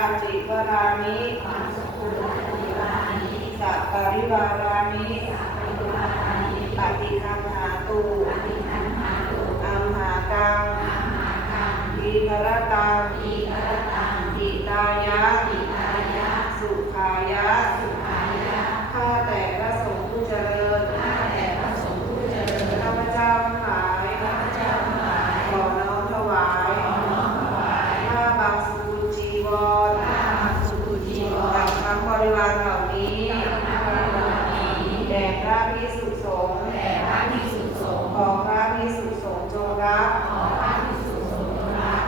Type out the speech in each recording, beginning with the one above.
าจิวรามิสัพปริวารามิปฏิคัมหาตุอัมหากังทีภรตังอิตายะสุขายะ ข้าแต่พระสงฆ์ผู้เจริญ ข้าพเจ้าทั้งหลาย ขอน้อมถวายผ้าบางสกุลจีวรกับทั้งบ ริวารเหล่านี้ แด่พระพิสุสงฆ์ของพระพิสุสงฆ์จงรับ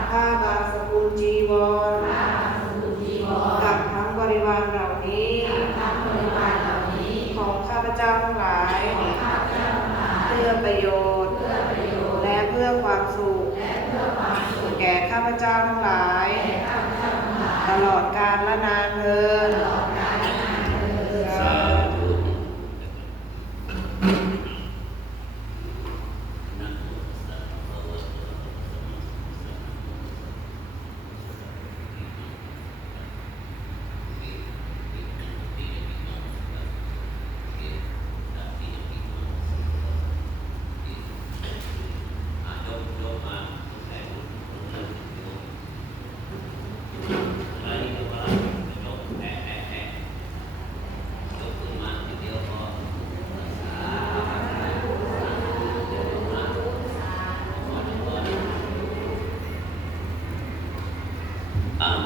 ผ้าบางสกุลจีวรกับทั้งบริวารเหล่านี้ ของข้าพเจ้าทั้งหลายเพื่อประโยชน์ และเพื่อความสุข แก่ข้าพเจ้าทั้งหลาย ตลอดกาลและนานเทิน Mm-hmm.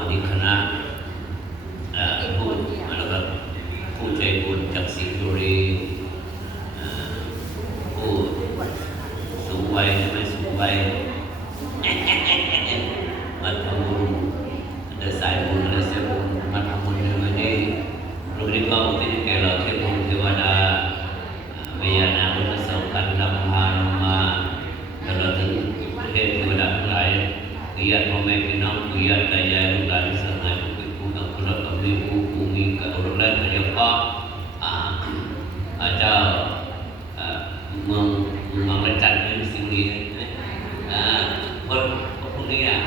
วันนี้คณะผู้แล้วก็ผู้ใจบุญจากสิงห์บุรีผู้สูงวัยไม่สูงวัย Kulat Kami Buku Mika Urulan Ayapa Ajar Mengerencanakan sini คนคนนี้อะ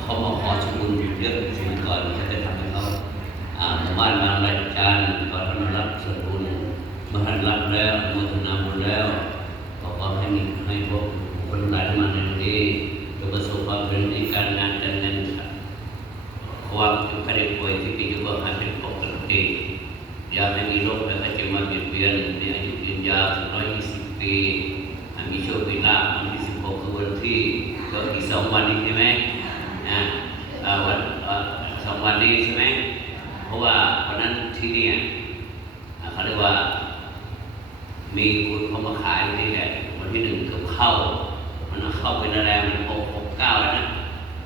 เขามาขอสมุนเยอะสมุนก่อนจะได้ทำให้เขาอ่าหมู่บ้านมารายการก่อนรับส่วนบุญมาทันรับแล้ว ยาไม่มีโรคและก็จะมาเบียดเบียนในอายุยืนยาวถึงร้อยยี่สิบปีให้มีโชคมีลาภวันที่สิบหกคือวันที่ก็อีกสองวันนี้ใช่ไหมนะเอ่อวันสองวันนี้ใช่ไหมเพราะว่าวันนั้นที่นี่อ่าเขาเรียกว่า มีคุณเขามาขายนี่แหละวันที่หนึ่งเกือบเข้า มันเข้าเป็นอะไรมันหกหกเก้านะ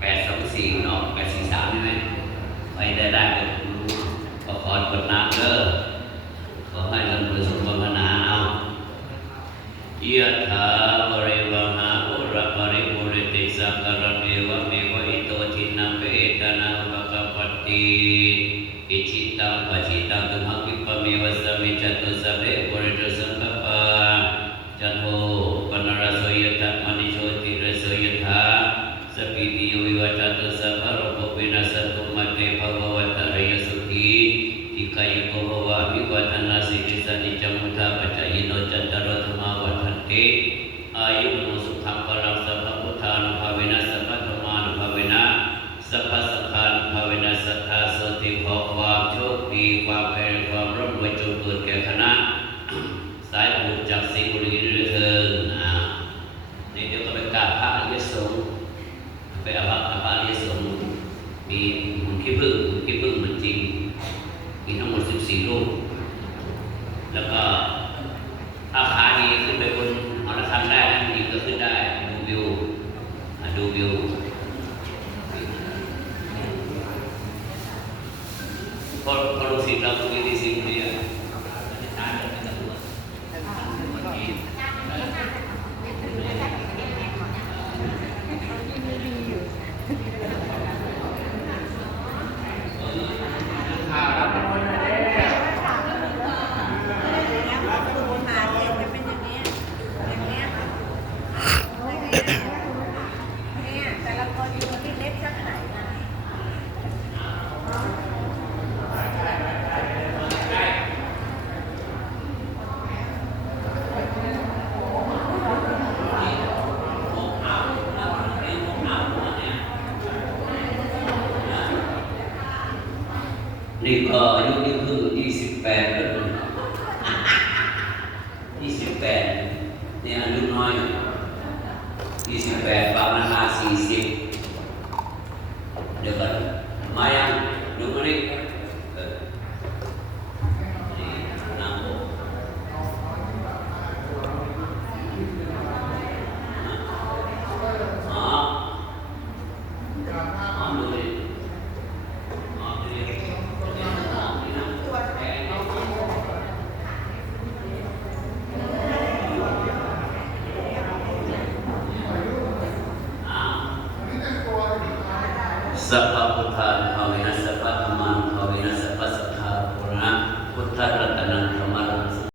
แปดสองสี่เนาะแปดสี่สามใช่ไหมไปได้ได้ก็รู้ก็ขอกดน้ำเด้อขอให้เราประสบความพัฒนาเอา ยะถาวริวหาอุรปริปุริติสังกรเมวะเมวะอิโตทินังเปตนาภะคะปติอิจิตังปะจิตังตุมหังคิปะเมวะสมิจตุสัพเพปุริตุสังกปะจันโทปนรสโสยตะมณิโชติรสโสยถาสปิติโยวิวัจตุสัพพะโรโควินาสตุ ธาโสติขอความโชคดีความแข็งความร่ำรวยจงเกิดแก่คณะ สายบุญจากสิงห์บุรีด้วยเถิดอ่านี่เดี๋ยวก็ไปกราบพระอริยสงฆ์ไปอาบัติพระอริยสงฆ์มีหุ่นขี้ผึ้งหุ่นขี้ผึ้งเหมือนจริง มีทั้งหมด 14 รูป แล้วก็ถ้าขาดีขึ้นไปบนหอระฆังได้นะดีก็ขึ้นได้ ดูวิวอะดูวิวพอ พอลูกศิษย์เราตรงนี้ที่สิงห์บุรีอะอาจารย์เป็นตำรวจ เนี่ยแต่ละคนอยู่ที่เล็กจ นี่ก็อายุนี่เพิ่งยี่สิบแปดก็ยี่สิบแปดนี่อายุน้อยยี่สิบแปดปานานาสี่สิบเดี๋ยวกันมายังดูมาดิเออนี่น้ำโอ้อ๋ออ๋อดูดิอ๋อดูดิดูดิอ๋อนี่น้ำตัวแข็ง สัพพะพุทธาภาเวนะสัพพะธรรมา